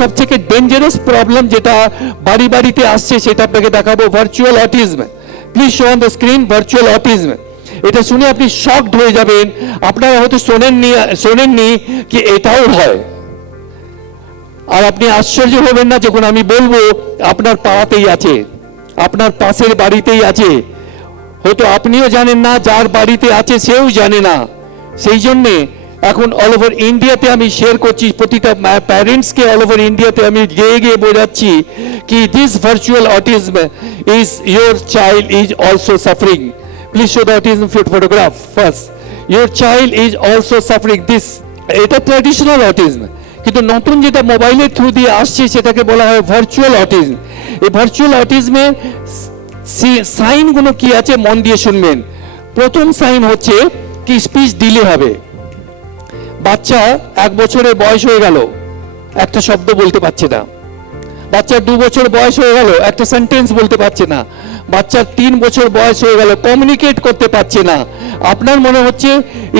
সবথেকে dangerous problem যেটা বাড়ি বাড়িতে আসছে সেটা আপনাকে দেখাবো, virtual autism. Please show on the screen virtual autism. এটা শুনে আপনি শকড হয়ে যাবেন, আপনারা হয়তো শোনেননি কি এটাও হয়। আর আপনি আশ্চর্য হবেন না যখন আমি বলবো আপনার পাড়াতেই আছে, আপনার পাশের বাড়িতেই আছে, হয়তো আপনিও জানেন না, যার বাড়িতে আছে সেও জানে না। সেই জন্যে এখন অল ওভার ইন্ডিয়াতে আমি শেয়ার করছি, প্রতিটা প্যারেন্টসকে অল ওভার ইন্ডিয়াতে আমি গিয়ে গিয়ে বোঝাচ্ছি কি this virtual autism is your child is also suffering. Please show the autism photograph first. Your child is also suffering this. এটা ট্র্যাডিশনাল অটিজম, কিন্তু নতুন যেটা মোবাইলের থ্রু দিয়ে আসছে সেটাকে বলা হয় ভার্চুয়াল অটিজম। এই ভার্চুয়াল অটিজমের সাইনগুলো কি আছে মন দিয়ে শুনবেন। প্রথম সাইন হচ্ছে কি স্পিচ ডিলে হবে। বাচ্চা 1 বছরের বয়স হয়ে গেল, একটা শব্দ বলতে পারছে না। বাচ্চার 2 বছর বয়স হয়ে গেল, একটা সেন্টেন্স বলতে পারছে না। বাচ্চার 3 বছর বয়স হয়ে গেল, কমিউনিকেট করতে পারছে না। আপনার মনে হচ্ছে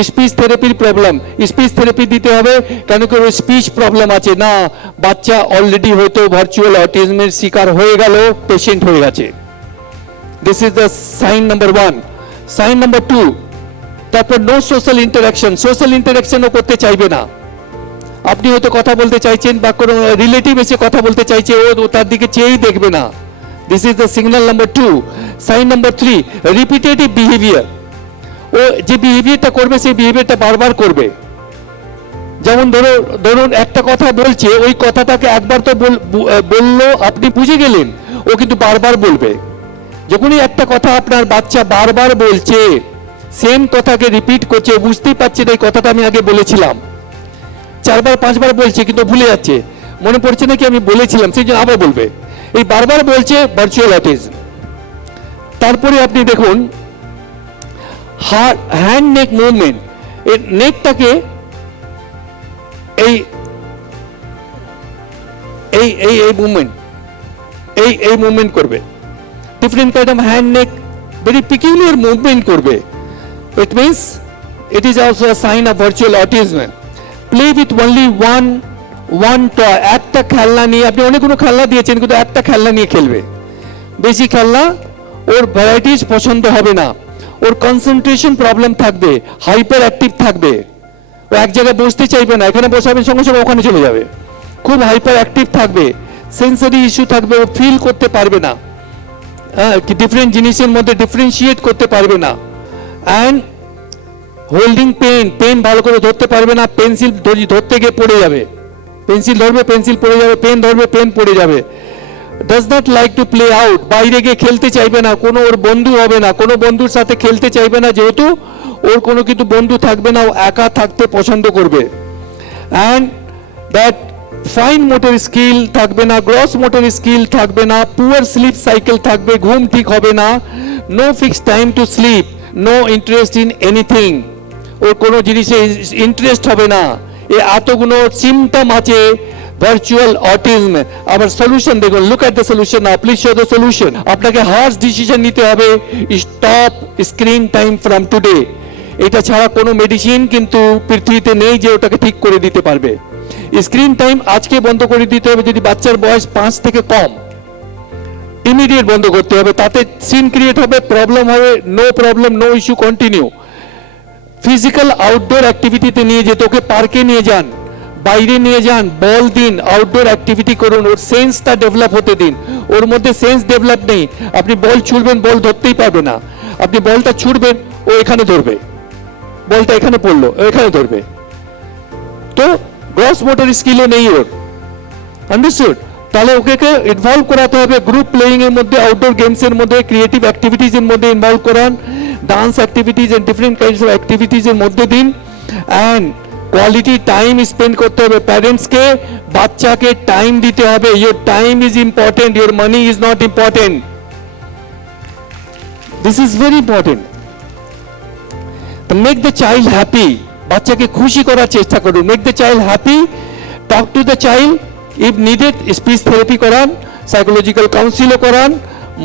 স্পিচ থেরাপির প্রবলেম, স্পিচ থেরাপি দিতে হবে কেন কি ওর স্পিচ প্রবলেম আছে। না, বাচ্চা অলরেডি হয়তো ভার্চুয়াল অটিজমের শিকার হয়ে গেল, পেশেন্ট হয়ে গেছে। This is the sign number 1। Sign number 2, তারপর নো সোশ্যাল ইন্টারাকশন। সোশ্যাল ইন্টারাকশনও করতে চাইবে না। আপনি হয়তো কথা বলতে চাইছেন বা কোনো রিলেটিভ এসে কথা বলতে চাইছে, ও তার দিকে চেয়েই দেখবে না। This is the signal number 2। Sign number 3, repetitive behaviour. ও যে বিহেভিয়ারটা করবে সেই বিহেভিয়ারটা বারবার করবে। যেমন ধরুন একটা কথা বলছে, ওই কথাটাকে একবার তো বললো, আপনি বুঝে গেলেন, ও কিন্তু বারবার বলবে। যখনই একটা কথা আপনার বাচ্চা বারবার বলছে, সেম কথাকে রিপিট করছে, বুঝতেই পারছে না এই কথাটা আমি আগে বলেছিলাম, 4বার 5বার বলছে কিন্তু ভুলে যাচ্ছে, মনে পড়ছে না কি আমি বলেছিলাম, সেই জন্য আবার বলবে। এই বারবার বলছে ভার্চুয়াল অটিজম। তারপরে আপনি দেখুন হ্যান্ড নেক মুভমেন্ট। এই নেকটাকে এই এই এই এই মুভমেন্ট এই মুভমেন্ট করবে, different kind of hand neck, very peculiar movement করবে। It means it is also a sign of virtual autism. Play with only one toy. একটা খেলনা নিয়ে, আপনি অনেকগুলো খেলনা দিয়েছেন কিন্তু একটা খেলনা নিয়ে খেলবে। বেশি খেলনা ওর ভ্যারাইটিস পছন্দ হবে না, ওর কনসেন্ট্রেশন প্রবলেম থাকবে, হাইপার অ্যাক্টিভ থাকবে, ও এক জায়গায় বসতে চাইবে না, এখানে বসাবেন সঙ্গে সঙ্গে ওখানে চলে যাবে, খুব হাইপার অ্যাক্টিভ থাকবে, সেন্সরি ইস্যু থাকবে, ও ফিল করতে পারবে না, ডিফারেন্ট জিনিসের মধ্যে ডিফারেন্সিয়েট করতে পারবে না। অ্যান্ড হোল্ডিং পেন ভালো করে ধরতে পারবে না, পেন্সিল ধরতে গিয়ে পড়ে যাবে, পেন্সিল ধরবে পেন্সিল পড়ে যাবে, পেন ধরবে পেন পড়ে যাবে। Does not like to play out, বাইরে গিয়ে খেলতে চাইবে না, কোনো ওর বন্ধু হবে না, কোনো বন্ধুর সাথে খেলতে চাইবে না, যেহেতু ওর কোনো কিন্তু বন্ধু থাকবে না, ও একা থাকতে পছন্দ করবে। And that fine motor skill থাকবে না, গ্রস মোটর স্কিল থাকবে না, পুয়ার স্লিপ সাইকেল থাকবে, ঘুম ঠিক হবে না, no fixed time to sleep, no interest in anything, ওর কোনো জিনিসে ইন্টারেস্ট হবে না। এতগুলো সিমটম আছে ভার্চুয়াল অটিজম। আবার সলিউশন দেখুন, look at the solution now, please show the solution. আপনাকে হার্শ ডিসিশন নিতে হবে, stop screen time from today. এটা ছাড়া কোনো মেডিসিন কিন্তু পৃথিবীতে নেই যে ওটাকে ঠিক করে দিতে পারবে। স্ক্রিন টাইম আজকে বন্ধ করে দিতে হবে, যদি বাচ্চার বয়স 5 থেকে কম, ইমিডিয়েট বন্ধ করতে হবে, তাতে সিন ক্রিয়েট হবে, প্রবলেম হবে, no problem no issue continue. Physical outdoor অ্যাক্টিভিটিতে নিয়ে যেতে, ওকে পার্কে নিয়ে যান, বাইরে নিয়ে যান, বল দিন, আউটডোর অ্যাক্টিভিটি করুন, ওর সেন্সটা ডেভেলপ হতে দিন। ওর মধ্যে সেন্স ডেভেলপ নেই, আপনি বল ছুড়বেন, বল ধরতেই পারবে না, আপনি বলটা ছুড়বেন, ও এখানে ধরবে, বলটা এখানে পড়লো, ও এখানে ধরবে, তো গ্রস মোটর স্কিলও নেই ওর, আন্ডারস্টুড? তাহলে ওকে ইনভলভ করাতে হবে গ্রুপ প্লেয়িং এর মধ্যে, আউটডোর গেমস এর মধ্যে, ক্রিয়েটিভ অ্যাক্টিভিটিজ এর মধ্যে ইনভলভ করান, dance activities and different kinds of activities এর মধ্যে দিন। অ্যান্ড কোয়ালিটি টাইম স্পেন্ড করতে হবে, প্যারেন্টসকে বাচ্চাকে টাইম দিতে হবে। Your time is important, your money is not important, this is very important. Make the child happy, বাচ্চাকে খুশি করার চেষ্টা করুন, make the child happy, talk to the child, if needed speech therapy করান, সাইকোলজিক্যাল কাউন্সিলও করান,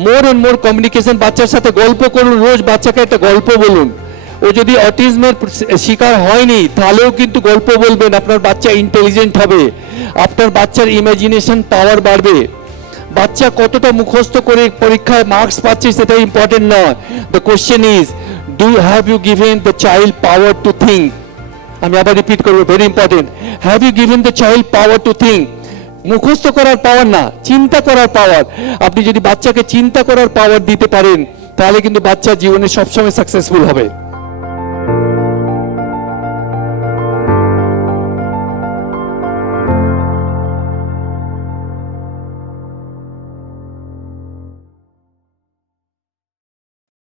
more and more communication, বাচ্চার সাথে গল্প করুন, রোজ বাচ্চাকে একটা গল্প বলুন। ও যদি অটিজমের শিকার হয়নি তাহলেও কিন্তু গল্প বলবেন, আপনার বাচ্চা ইন্টেলিজেন্ট হবে। আপনার বাচ্চার ইমাজিনেশন পাওয়ার বাড়বে। বাচ্চা কতটা মুখস্থ করে পরীক্ষায় মার্কস পাচ্ছে সেটা ইম্পর্টেন্ট নয়। The question is, do have you given the child power to think? আমি আবার রিপিট করবো, very important. Have you given the child power to think? মুখস্থ করার পাওয়ার না, চিন্তা করার পাওয়ার। আপনি যদি বাচ্চাকে চিন্তা করার পাওয়ার দিতে পারেন, তাহলে কিন্তু বাচ্চা জীবনে সবসময় সাকসেসফুল হবে।